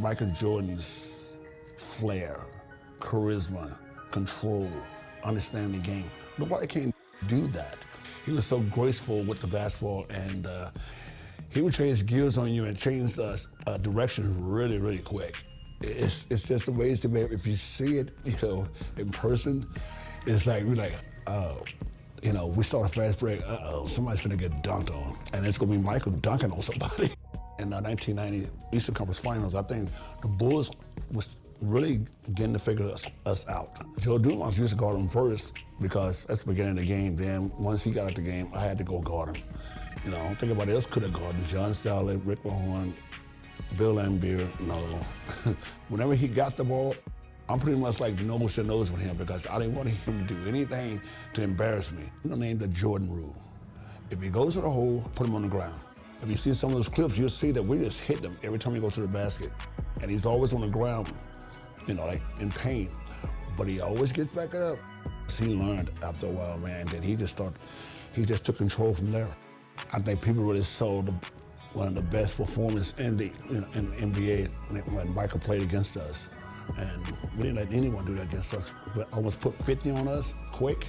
Michael Jordan's flair, charisma, control, understanding the game. Nobody can do that. He was so graceful with the basketball, and he would change gears on you and change direction really, really quick. It's just amazing, man. If you see it, in person, it's like, we're like, oh, we start a fast break, somebody's gonna get dunked on, and it's gonna be Michael dunking on somebody. In the 1990 Eastern Conference Finals, I think the Bulls was really getting to figure us out. Joe Dumars used to guard him first because that's the beginning of the game. Then once he got out the game, I had to go guard him. I don't think anybody else could have guarded him. John Sally, Rick Mahorn, Bill Laimbeer, no. Whenever he got the ball, I'm pretty much like nose to nose with him because I didn't want him to do anything to embarrass me. I named the Jordan rule. If he goes to the hole, put him on the ground. If you see some of those clips, you'll see that we just hit him every time he goes to the basket. And he's always on the ground, like in pain. But he always gets back up. He learned after a while, man, that he just took control from there. I think people really saw one of the best performances in the NBA when Michael played against us. And we didn't let anyone do that against us. But almost put 50 on us quick.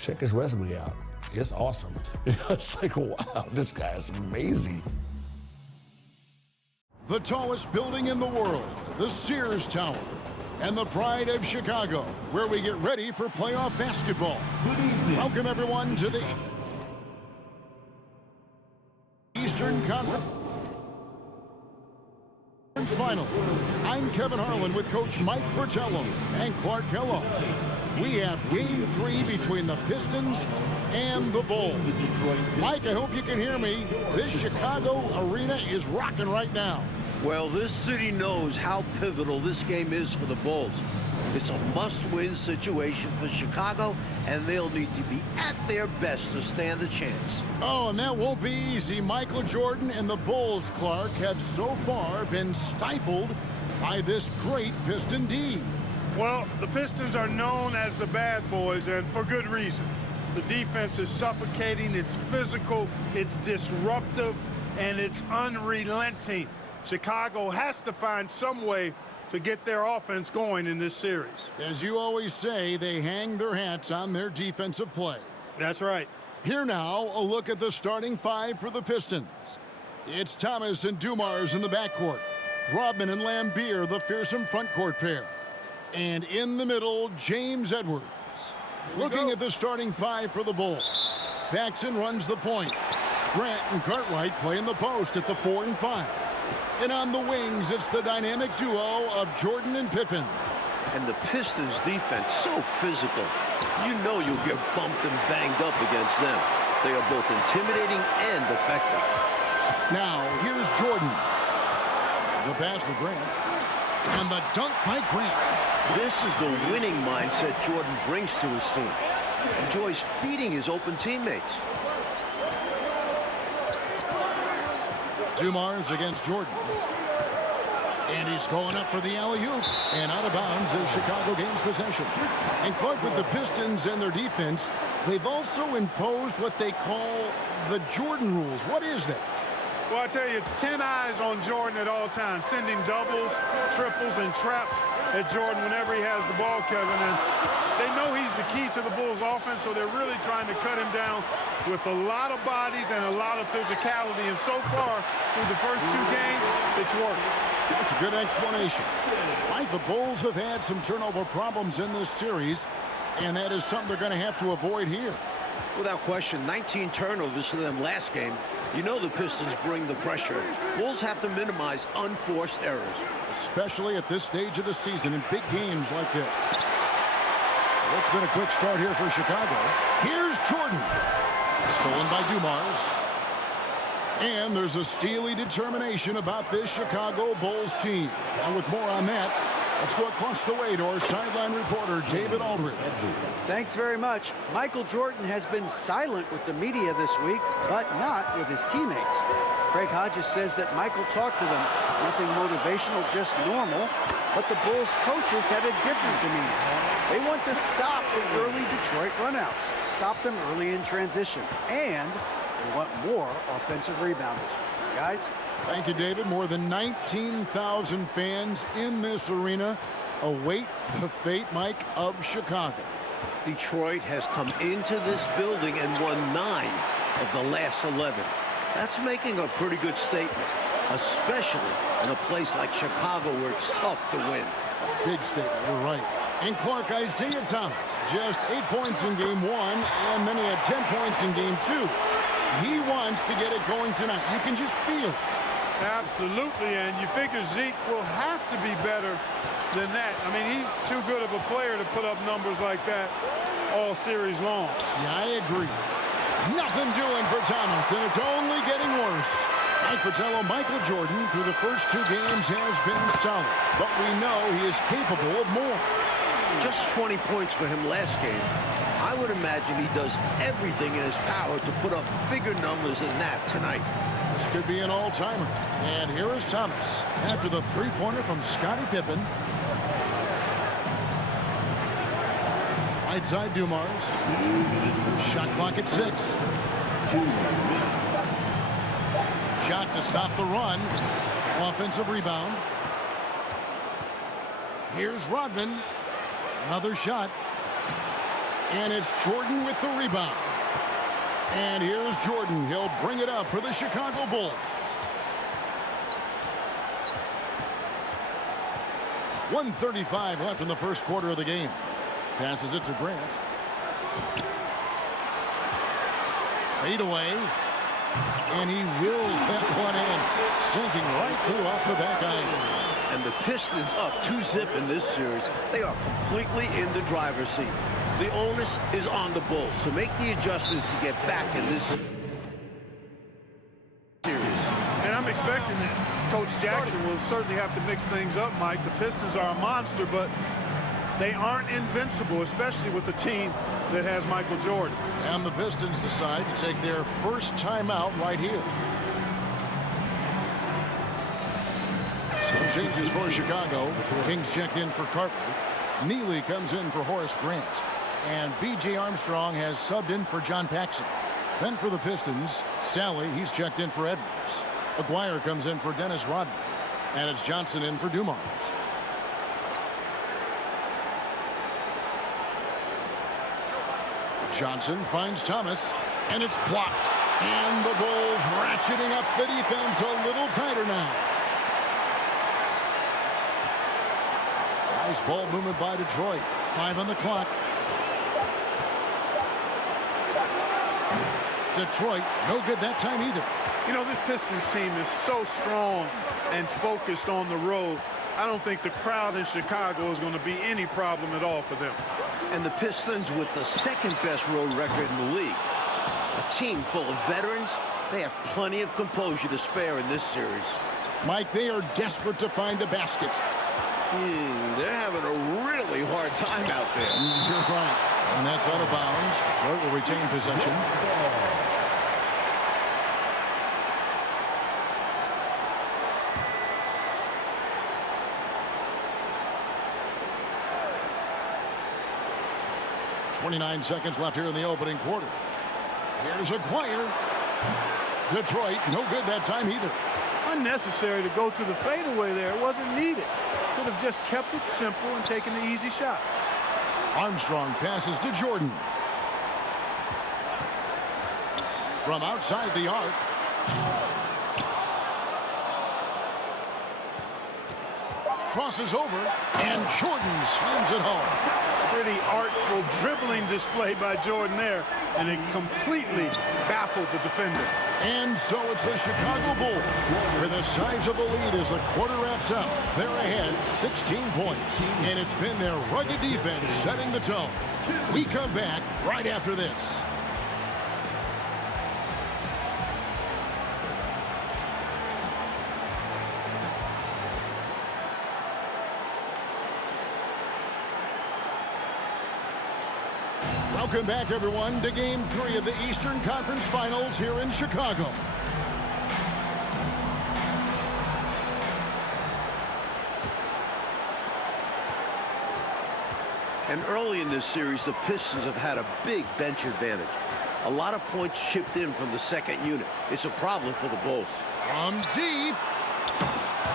Check his resume out. It's awesome. It's like, wow, this guy is amazing. The tallest building in the world, the Sears Tower, and the pride of Chicago, where we get ready for playoff basketball. Welcome, everyone, to the Eastern Conference Final. I'm Kevin Harlan with Coach Mike Fratello and Clark Kellogg. We have Game 3 between the Pistons and the Bulls. Mike, I hope you can hear me. This Chicago arena is rocking right now. Well, this city knows how pivotal this game is for the Bulls. It's a must-win situation for Chicago, and they'll need to be at their best to stand a chance. Oh, and that won't be easy. Michael Jordan and the Bulls, Clark, have so far been stifled by this great Piston D. Well, the Pistons are known as the bad boys, and for good reason. The defense is suffocating, it's physical, it's disruptive, and it's unrelenting. Chicago has to find some way to get their offense going in this series. As you always say, they hang their hats on their defensive play. That's right. Here now, a look at the starting five for the Pistons. It's Thomas and Dumars in the backcourt. Rodman and Laimbeer, the fearsome frontcourt pair. And in the middle, James Edwards. Looking at the starting five for the Bulls. Paxson runs the point. Grant and Cartwright play in the post at the 4 and 5. And on the wings, it's the dynamic duo of Jordan and Pippen. And the Pistons defense, so physical. You know you'll get bumped and banged up against them. They are both intimidating and effective. Now, here's Jordan. The pass to Grant. And the dunk by Grant. This is the winning mindset Jordan brings to his team. Enjoys feeding his open teammates. Dumars against Jordan. And he's going up for the alley-oop. And out of bounds as Chicago gains possession. And Clark, with the Pistons and their defense, they've also imposed what they call the Jordan rules. What is that? Well, I tell you, it's 10 eyes on Jordan at all times, sending doubles, triples, and traps at Jordan whenever he has the ball, Kevin. And they know he's the key to the Bulls' offense, so they're really trying to cut him down with a lot of bodies and a lot of physicality. And so far, through the first 2 games, it's worked. That's a good explanation. Mike, the Bulls have had some turnover problems in this series, and that is something they're going to have to avoid here. Without question, 19 turnovers for them last game. You know the Pistons bring the pressure. Bulls have to minimize unforced errors. Especially at this stage of the season in big games like this. It's been a quick start here for Chicago. Here's Jordan. Stolen by Dumars. And there's a steely determination about this Chicago Bulls team. And with more on that, let's go across the way to our sideline reporter, David Aldridge. Thanks very much. Michael Jordan has been silent with the media this week, but not with his teammates. Craig Hodges says that Michael talked to them. Nothing motivational, just normal. But the Bulls coaches had a different demeanor. They want to stop the early Detroit runouts, stop them early in transition, and they want more offensive rebounding. Guys? Thank you, David. More than 19,000 fans in this arena await the fate, Mike, of Chicago. Detroit has come into this building and won 9 of the last 11. That's making a pretty good statement, especially in a place like Chicago where it's tough to win. Big statement, you're right. And Clark, Isaiah Thomas, just 8 points in game 1, and then he had 10 points in game 2. He wants to get it going tonight. You can just feel it. Absolutely, and you figure Zeke will have to be better than that. I mean, he's too good of a player to put up numbers like that all series long. Yeah, I agree. Nothing doing for Thomas, and it's only getting worse. Mike Fratello, Michael Jordan, through the first 2 games has been solid, but we know he is capable of more. Just 20 points for him last game. I would imagine he does everything in his power to put up bigger numbers than that tonight. This could be an all-timer. And here is Thomas after the three-pointer from Scottie Pippen. Right side, Dumars. Shot clock at 6. Shot to stop the run. Offensive rebound. Here's Rodman. Another shot. And it's Jordan with the rebound. And here's Jordan. He'll bring it up for the Chicago Bulls. .135 left in the first quarter of the game. Passes it to Grant. Fade away. And he wills that one in. Sinking right through off the back iron. And the Pistons up 2-zip in this series. They are completely in the driver's seat. The onus is on the Bulls to make the adjustments to get back in this series. And I'm expecting that Coach Jackson will certainly have to mix things up, Mike. The Pistons are a monster, but they aren't invincible, especially with the team that has Michael Jordan. And the Pistons decide to take their first timeout right here. Some changes for Chicago. Kings checked in for Carter. Neely comes in for Horace Grant. And B.J. Armstrong has subbed in for John Paxson. Then for the Pistons, Sally, he's checked in for Edwards. Aguirre comes in for Dennis Rodman. And it's Johnson in for Dumars. Johnson finds Thomas, and it's blocked. And the Bulls ratcheting up the defense a little tighter now. Nice ball movement by Detroit. 5 on the clock. Detroit, no good that time either. You know, this Pistons team is so strong and focused on the road. I don't think the crowd in Chicago is going to be any problem at all for them. And the Pistons with the second-best road record in the league. A team full of veterans, they have plenty of composure to spare in this series. Mike, they are desperate to find a basket. They're having a really hard time out there. You're right. And that's out of bounds. Detroit will retain possession. .29 seconds left here in the opening quarter. Here's Aguirre. Detroit, no good that time either. Unnecessary to go to the fadeaway there. It wasn't needed. Could have just kept it simple and taken the easy shot. Armstrong passes to Jordan. From outside the arc. Crosses over, and Jordan slams it home. Pretty artful dribbling display by Jordan there, and it completely baffled the defender. And so it's the Chicago Bulls with a sizable lead as the quarter wraps up. They're ahead 16 points, and it's been their rugged defense setting the tone. We come back right after this. Welcome back, everyone, to Game 3 of the Eastern Conference Finals here in Chicago. And early in this series, the Pistons have had a big bench advantage. A lot of points chipped in from the second unit. It's a problem for the Bulls. From deep.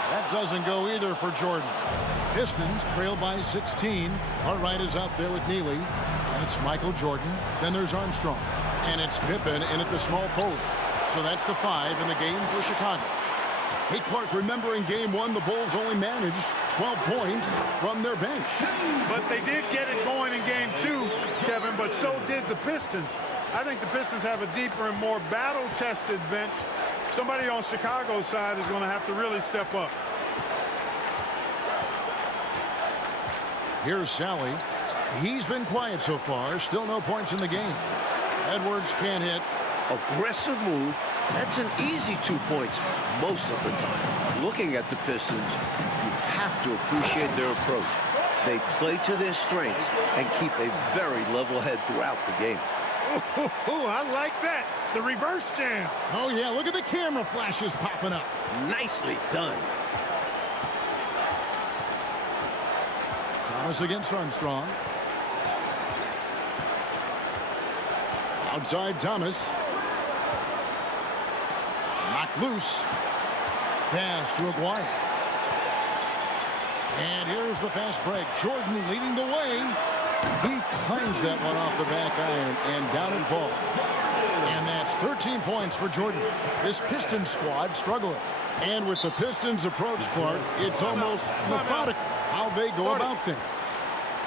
That doesn't go either for Jordan. Pistons trail by 16. Cartwright is out there with Neely. And it's Michael Jordan. Then there's Armstrong. And it's Pippen in at the small forward. So that's the 5 in the game for Chicago. Hey, Clark, remember in game 1, the Bulls only managed 12 points from their bench. But they did get it going in game 2, Kevin, but so did the Pistons. I think the Pistons have a deeper and more battle-tested bench. Somebody on Chicago's side is going to have to really step up. Here's Sally. He's been quiet so far. Still no points in the game. Edwards can't hit. Aggressive move. That's an easy 2 points most of the time. Looking at the Pistons, you have to appreciate their approach. They play to their strengths and keep a very level head throughout the game. Oh, I like that. The reverse jam. Oh, yeah, look at the camera flashes popping up. Nicely done. Thomas against Armstrong. Outside Thomas. Knocked loose. Pass to Aguirre. And here's the fast break. Jordan leading the way. He claims that one off the back iron, and down it falls. And that's 13 points for Jordan. This Pistons squad struggling. And with the Pistons approach, Clark, it's almost methodical how they go about things.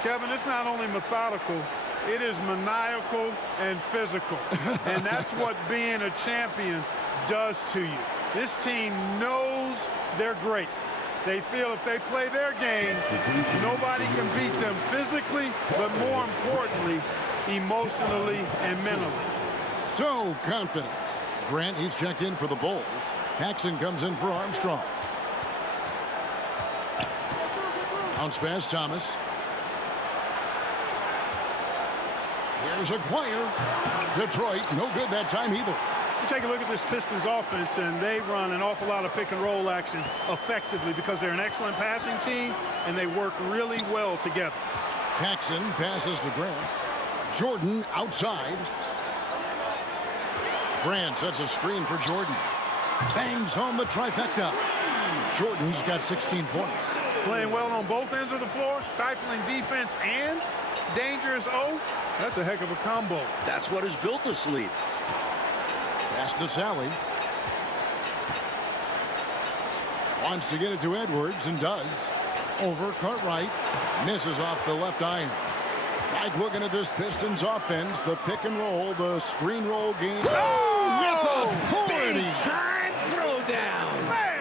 Kevin, it's not only methodical, it is maniacal and physical. And that's what being a champion does to you. This team knows they're great. They feel if they play their game, nobody can beat them physically, but more importantly, emotionally and mentally. So confident. Grant, he's checked in for the Bulls. Paxson comes in for Armstrong. Bounce pass, Thomas. Here's Aguirre. Detroit, no good that time either. You take a look at this Pistons offense, and they run an awful lot of pick-and-roll action effectively because they're an excellent passing team, and they work really well together. Paxson passes to Grant. Jordan outside. Grant sets a screen for Jordan. Bangs home the trifecta. Jordan's got 16 points. Playing well on both ends of the floor, stifling defense and dangerous O. That's a heck of a combo. That's what has built this lead. Pass to Sally. Wants to get it to Edwards and does. Over Cartwright. Misses off the left iron. Like looking at this Pistons offense, the pick and roll, the screen roll game. Oh, with authority. big time throwdown. Man!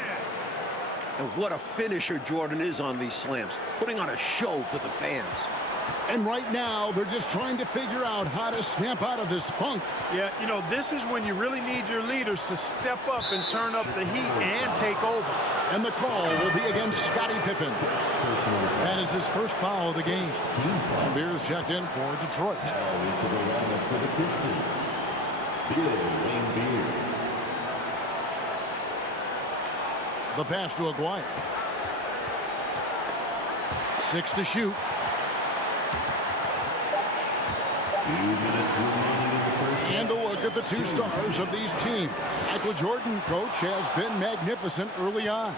And what a finisher Jordan is on these slams. Putting on a show for the fans. And right now, they're just trying to figure out how to snap out of this funk. Yeah, you know, this is when you really need your leaders to step up and turn up the heat and take over. And the call will be against Scottie Pippen. That is his first foul of the game. And Beers checked in for Detroit. Into the lineup for the Pistons, Bill Wayne. The pass to Aguirre. 6 to shoot. 2 minutes remaining in the first. And a look at the two stars of these teams. Michael Jordan, coach, has been magnificent early on.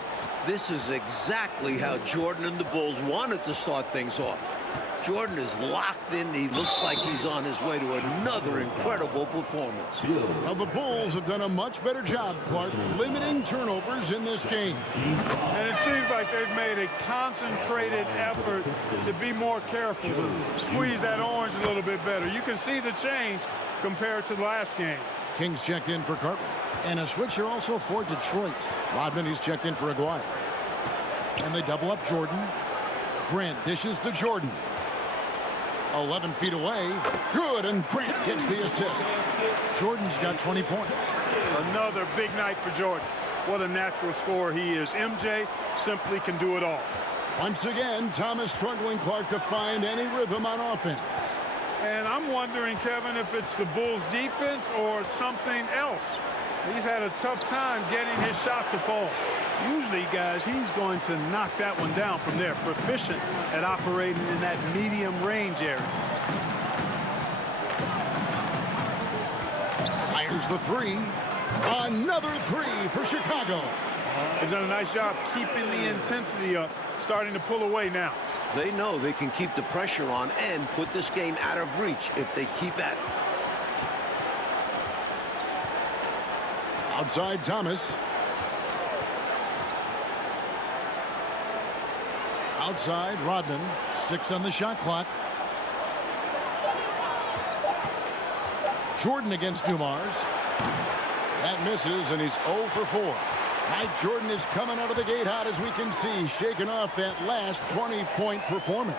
This is exactly how Jordan and the Bulls wanted to start things off. Jordan is locked in. He looks like he's on his way to another incredible performance. Well, the Bulls have done a much better job, Clark, limiting turnovers in this game. And it seems like they've made a concentrated effort to be more careful, to squeeze that orange a little bit better. You can see the change compared to the last game. Kings checked in for Cartwright. And a switch here also for Detroit. Rodman, he's checked in for Aguirre. And they double up Jordan. Grant dishes to Jordan. 11 feet away. Good, and Grant gets the assist. Jordan's got 20 points. Another big night for Jordan. What a natural scorer he is. MJ simply can do it all. Once again, Thomas struggling, Clark, to find any rhythm on offense. And I'm wondering, Kevin, if it's the Bulls' defense or something else. He's had a tough time getting his shot to fall. Usually, guys, he's going to knock that one down from there. Proficient at operating in that medium range area. Fires the three. Another three for Chicago. They've done a nice job keeping the intensity up, starting to pull away now. They know they can keep the pressure on and put this game out of reach if they keep at it. Outside Thomas. Outside Rodman. 6 on the shot clock. Jordan against Dumars. That misses, and he's 0 for 4. Mike Jordan is coming out of the gate hot, as we can see, shaking off that last 20-point performance.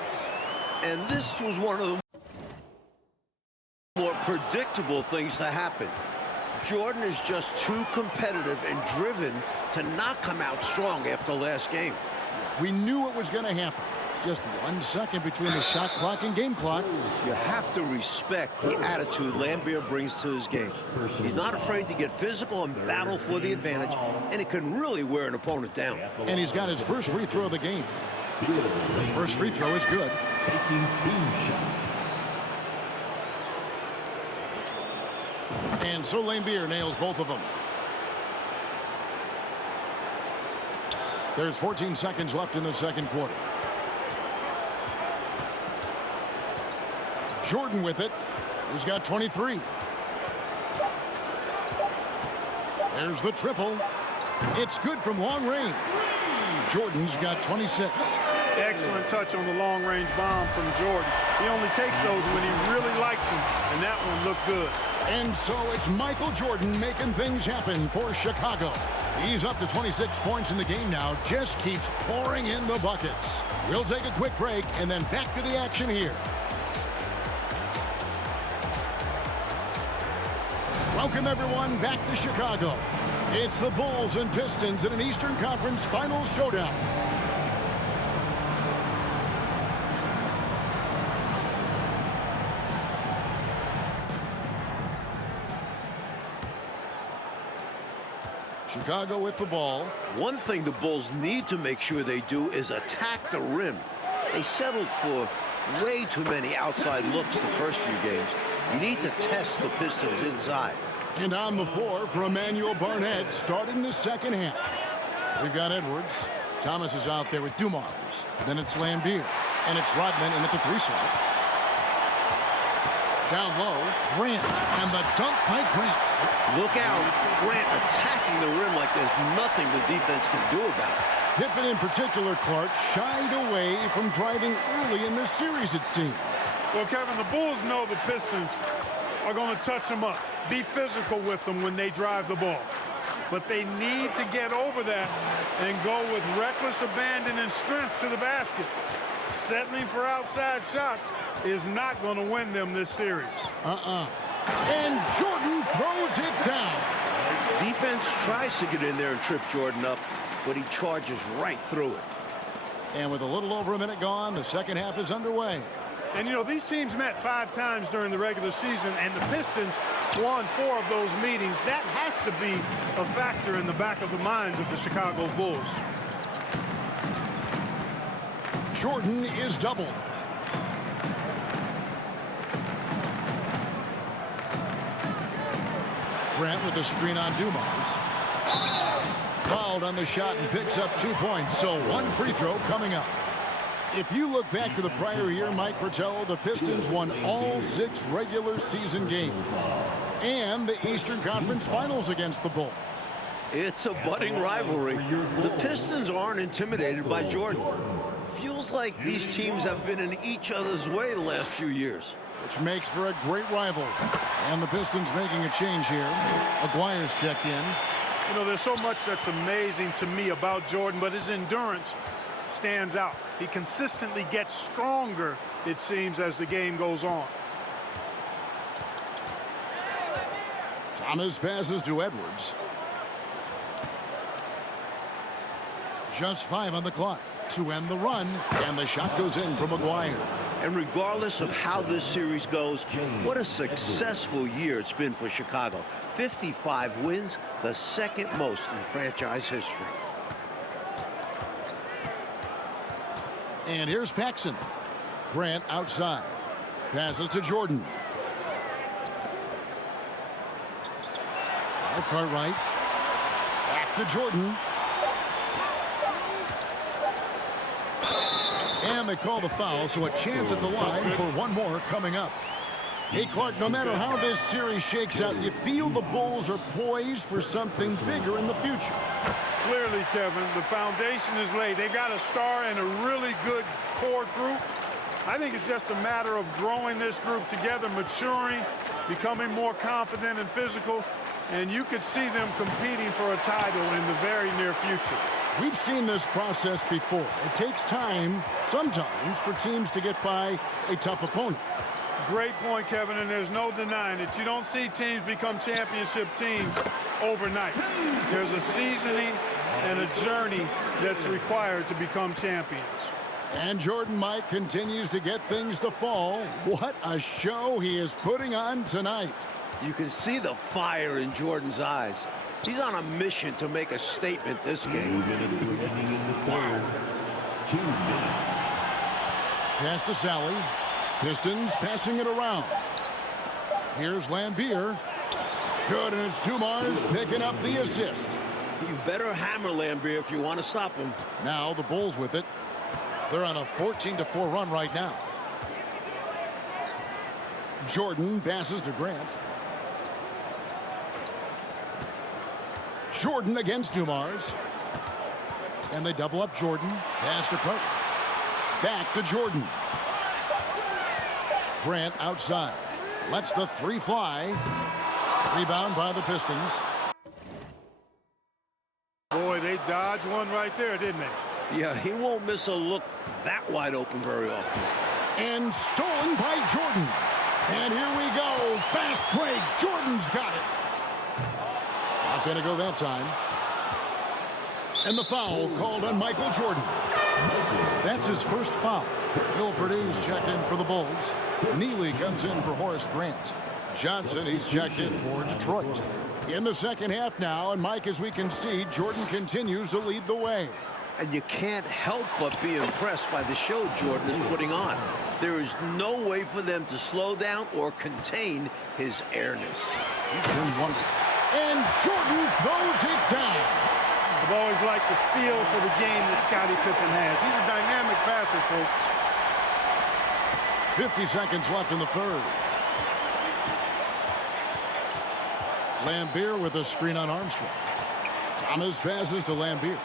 And this was one of the more predictable things to happen. Jordan is just too competitive and driven to not come out strong after last game. We knew it was going to happen. Just 1 second between the shot clock and game clock. You have to respect the attitude Lambier brings to his game. He's not afraid to get physical and battle for the advantage, and it can really wear an opponent down. And he's got his first free throw of the game. First free throw is good. Taking 2 shots. And so Lambier nails both of them. There's 14 seconds left in the second quarter. Jordan with it. He's got 23. There's the triple. It's good from long range. Jordan's got 26. Excellent touch on the long-range bomb from Jordan. He only takes those when he really likes them, and that one looked good. And so it's Michael Jordan making things happen for Chicago. He's up to 26 points in the game now, just keeps pouring in the buckets. We'll take a quick break and then back to the action here. Welcome, everyone, back to Chicago. It's the Bulls and Pistons in an Eastern Conference Finals showdown. Chicago with the ball. One thing the Bulls need to make sure they do is attack the rim. They settled for way too many outside looks the first few games. You need to test the Pistons inside. And on the floor for Emmanuel Barnett starting the second half. We've got Edwards. Thomas is out there with Dumars. Then it's Lambier. And it's Rodman in at the 3 slot. Down low, Grant. And the dunk by Grant. Look out. Grant attacking the rim like there's nothing the defense can do about it. Pippen in particular, Clark, shied away from driving early in this series, it seemed. Well, Kevin, the Bulls know the Pistons are going to touch them up, be physical with them when they drive the ball. But they need to get over that and go with reckless abandon and strength to the basket. Settling for outside shots is not going to win them this series. And Jordan throws it down. Defense tries to get in there and trip Jordan up, but he charges right through it. And with a little over a minute gone, the second half is underway. And, you know, these teams met 5 times during the regular season, and the Pistons won 4 of those meetings. That has to be a factor in the back of the minds of the Chicago Bulls. Jordan is doubled. Grant with the screen on Dumars. Fouled on the shot and picks up 2 points, so 1 free throw coming up. If you look back to the prior year, Mike Fratello, the Pistons won all 6 regular season games and the Eastern Conference Finals against the Bulls. It's a budding rivalry. The Pistons aren't intimidated by Jordan. Feels like these teams have been in each other's way the last few years. Which makes for a great rivalry. And the Pistons making a change here. Aguirre's checked in. You know, there's so much that's amazing to me about Jordan, but his endurance stands out. He consistently gets stronger, it seems, as the game goes on. Thomas passes to Edwards. Just 5 on the clock to end the run, and the shot goes in from Aguirre. And regardless of how this series goes, what a successful year it's been for Chicago. 55 wins, the second most in franchise history. And here's Paxson. Grant outside. Passes to Jordan. Now Cartwright. Back to Jordan. And they call the foul, so a chance at the line for one more coming up. Hey, Clark, no matter how this series shakes out, you feel the Bulls are poised for something bigger in the future. Clearly, Kevin, the foundation is laid. They've got a star and a really good core group. I think it's just a matter of growing this group together, maturing, becoming more confident and physical, and you could see them competing for a title in the very near future. We've seen this process before. It takes time, sometimes, for teams to get by a tough opponent. Great point, Kevin, and there's no denying it. You don't see teams become championship teams overnight. There's a seasoning and a journey that's required to become champions. And Jordan Mike continues to get things to fall. What a show he is putting on tonight. You can see the fire in Jordan's eyes. He's on a mission to make a statement this game. 2 minutes remaining in the third. 2 minutes. Pass to Sally. Pistons passing it around. Here's Lambier. Good, and it's Dumars picking up the assist. You better hammer Lambier if you want to stop him. Now the Bulls with it. They're on a 14-4 run right now. Jordan passes to Grant. Jordan against Dumars. And they double up Jordan. Pass to Carter. Back to Jordan. Grant outside. Lets the three fly. Rebound by the Pistons. Boy, they dodged one right there, didn't they? Yeah, he won't miss a look that wide open very often. And stolen by Jordan. And here we go. Fast break. Jordan's got it. Not going to go that time. And the foul called on Michael Jordan. That's his first foul. Bill Purdue's checked in for the Bulls. Neely comes in for Horace Grant. Johnson, he's checked in for Detroit. In the second half now, and Mike, as we can see, Jordan continues to lead the way. And you can't help but be impressed by the show Jordan is putting on. There is no way for them to slow down or contain his airness. And Jordan throws it down. I've always liked the feel for the game that Scottie Pippen has. He's a dynamic passer, folks. 50 seconds left in the third. Lambier with a screen on Armstrong. Thomas passes to Lambier.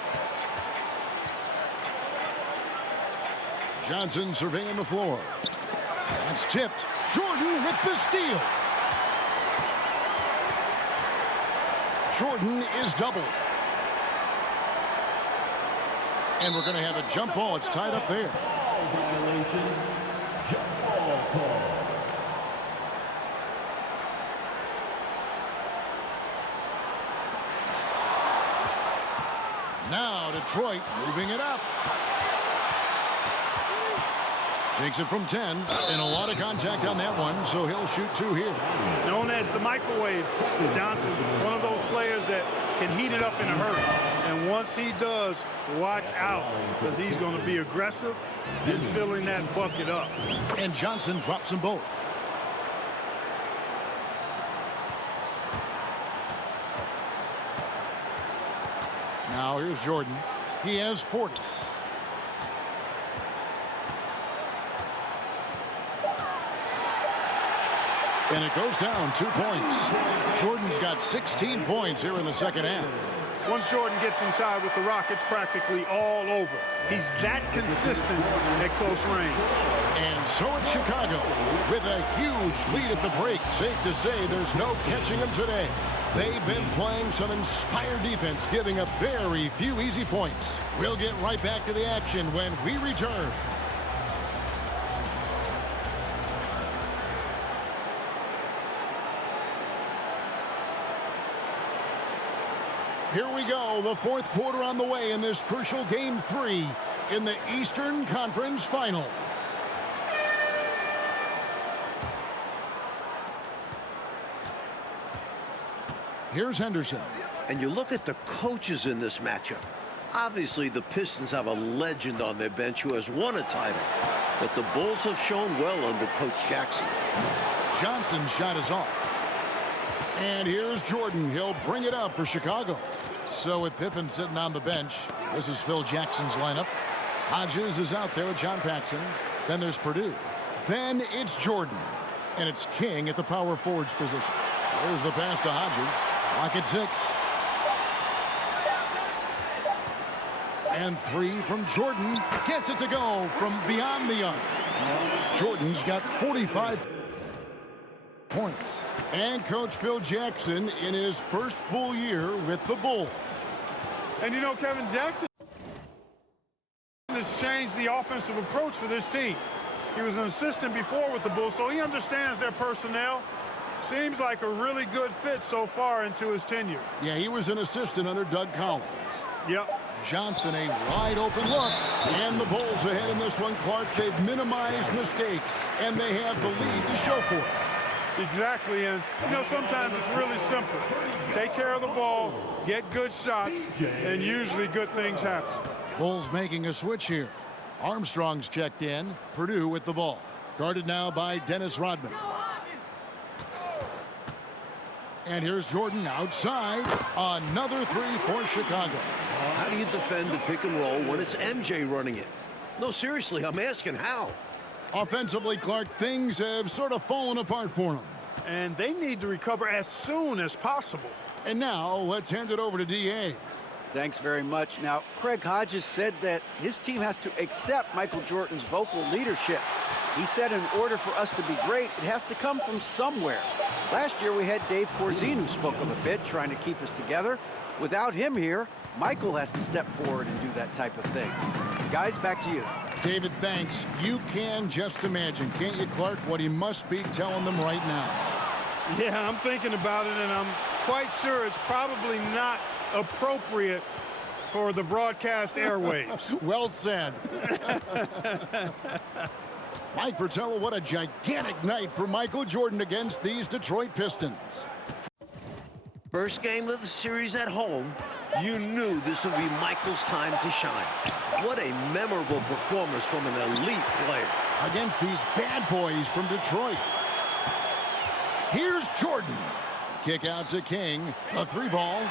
Johnson surveying the floor. That's tipped. Jordan with the steal. Jordan is doubled. And we're going to have a jump ball. It's tied up there. Violation. Jump ball call. Now Detroit moving it up. Takes it from 10, and a lot of contact on that one, so he'll shoot two here. Known as the microwave, Johnson, one of those players that can heat it up in a hurry. And once he does, watch out, because he's going to be aggressive and filling that bucket up. And Johnson drops them both. Now here's Jordan. He has 40. And it goes down 2 points. Jordan's got 16 points here in the second half. Once Jordan gets inside with the rock, it's practically all over. He's that consistent at close range. And so it's Chicago with a huge lead at the break. Safe to say there's no catching them today. They've been playing some inspired defense, giving up very few easy points. We'll get right back to the action when we return. Here we go, the fourth quarter on the way in this crucial Game 3 in the Eastern Conference Finals. Here's Henderson. And you look at the coaches in this matchup. Obviously, the Pistons have a legend on their bench who has won a title. But the Bulls have shown well under Coach Jackson. Johnson's shot is off. And here's Jordan. He'll bring it up for Chicago. So with Pippen sitting on the bench, this is Phil Jackson's lineup. Hodges is out there with John Paxson. Then there's Purdue. Then it's Jordan. And it's King at the power forwards position. There's the pass to Hodges. Clock at 6. And 3 from Jordan. Gets it to go from beyond the arc. Jordan's got 45 points. And Coach Phil Jackson in his first full year with the Bulls. And you know, Kevin, Jackson has changed the offensive approach for this team. He was an assistant before with the Bulls, so he understands their personnel. Seems like a really good fit so far into his tenure. Yeah, he was an assistant under Doug Collins. Yep. Johnson, a wide open look. And the Bulls ahead in this one, Clark. They've minimized mistakes, and they have the lead to show for it. Exactly, and you know, sometimes it's really simple. Take care of the ball, get good shots, and usually good things happen. Bulls making a switch here. Armstrong's checked in. Purdue with the ball. Guarded now by Dennis Rodman. And here's Jordan outside. Another 3 for Chicago. How do you defend the pick and roll when it's MJ running it? No, seriously, I'm asking how. Offensively, Clark, things have sort of fallen apart for them. And they need to recover as soon as possible. And now let's hand it over to D.A. Thanks very much. Now, Craig Hodges said that his team has to accept Michael Jordan's vocal leadership. He said in order for us to be great, it has to come from somewhere. Last year, we had Dave Corzine, who spoke up a bit, trying to keep us together. Without him here, Michael has to step forward and do that type of thing. Guys, back to you. David, thanks. You can just imagine, can't you, Clark, what he must be telling them right now? Yeah, I'm thinking about it, and I'm quite sure it's probably not appropriate for the broadcast airwaves. Well said. Mike Fratello, what a gigantic night for Michael Jordan against these Detroit Pistons. First game of the series at home, you knew this would be Michael's time to shine. What a memorable performance from an elite player. Against these bad boys from Detroit. Here's Jordan. Kick out to King. A 3-ball.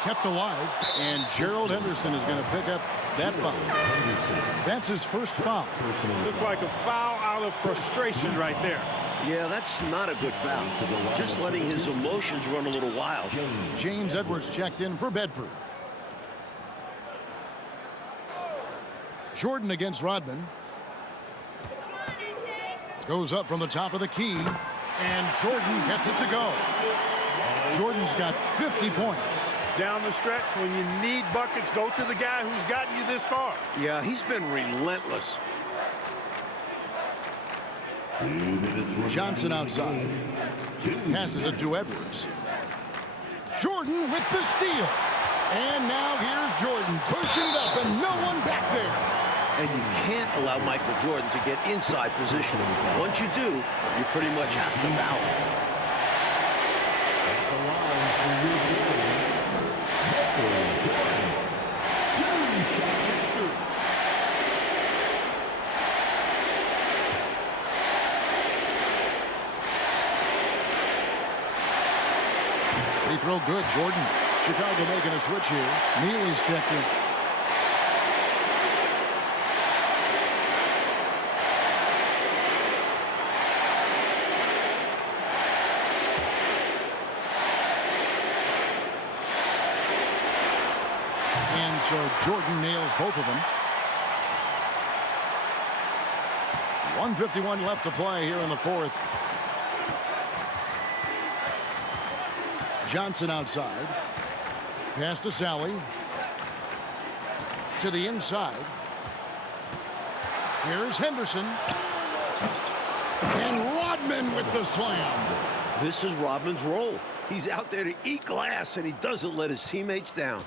Kept alive. And Gerald Henderson is going to pick up that foul. That's his first foul. Looks like a foul out of frustration right there. Yeah, that's not a good foul. Just letting his emotions run a little wild. James Edwards checked in for Bedford. Jordan against Rodman. Goes up from the top of the key. And Jordan gets it to go. Jordan's got 50 points. Down the stretch, when you need buckets, go to the guy who's gotten you this far. Yeah, he's been relentless. Johnson outside. Passes it to Edwards. Jordan with the steal. And now here's Jordan pushing it up and no one back there. And you can't allow Michael Jordan to get inside position. Once you do, you pretty much have to foul. Free throw good, Jordan. Chicago making a switch here. Neely's checked in. And so Jordan nails both of them. 1:51 left to play here in the fourth. Johnson outside. Pass to Sally. To the inside. Here's Henderson. And Rodman with the slam. This is Rodman's role. He's out there to eat glass, and he doesn't let his teammates down.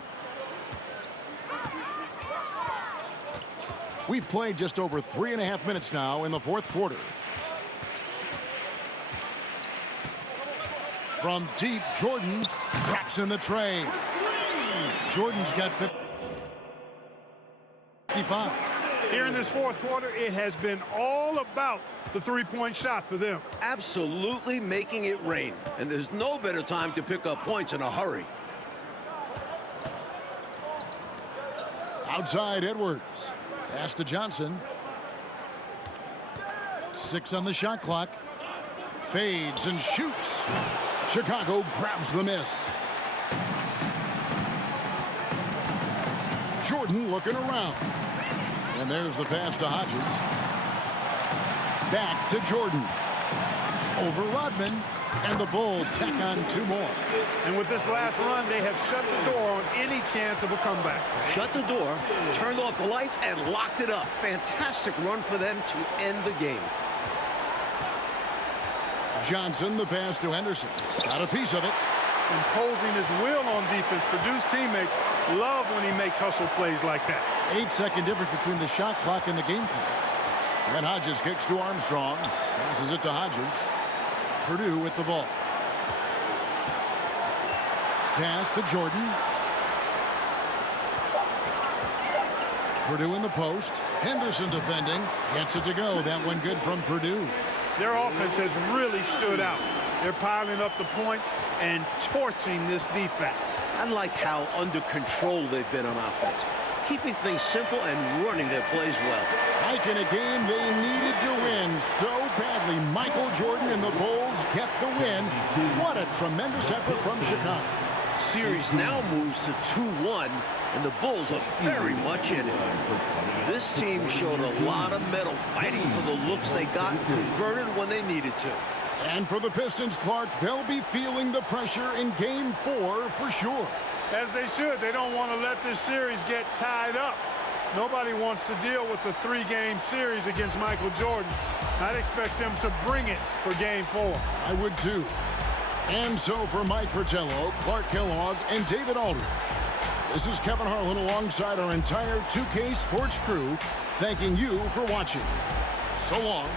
We've played just over 3.5 minutes now in the fourth quarter. From deep, Jordan drops in the tray. Jordan's got 55. Here in this fourth quarter, it has been all about the three-point shot for them. Absolutely making it rain. And there's no better time to pick up points in a hurry. Outside Edwards. Pass to Johnson. 6 on the shot clock. Fades and shoots. Chicago grabs the miss. Jordan looking around. And there's the pass to Hodges. Back to Jordan. Over Rodman. And the Bulls tack on 2 more. And with this last run, they have shut the door on any chance of a comeback. Shut the door, turned off the lights, and locked it up. Fantastic run for them to end the game. Johnson, the pass to Henderson. Got a piece of it. Imposing his will on defense. Purdue's teammates love when he makes hustle plays like that. 8-second difference between the shot clock and the game clock. And Hodges kicks to Armstrong. Passes it to Hodges. Purdue with the ball. Pass to Jordan. Purdue in the post. Henderson defending. Gets it to go. That one good from Purdue. Their offense has really stood out. They're piling up the points and torching this defense. I like how under control they've been on offense. Keeping things simple and running their plays well. Like in a game they needed to win so badly. Michael Jordan and the Bulls get the win. What a tremendous effort from Chicago. Series now moves to 2-1, and the Bulls are very much in it. This team showed a lot of mettle fighting for the looks they got and converted when they needed to. And for the Pistons, Clark, they'll be feeling the pressure in Game 4 for sure. As they should. They don't want to let this series get tied up. Nobody wants to deal with the 3-game series against Michael Jordan. I'd expect them to bring it for Game 4. I would too. And so for Mike Fratello, Clark Kellogg, and David Aldridge, this is Kevin Harlan alongside our entire 2K Sports crew, thanking you for watching. So long.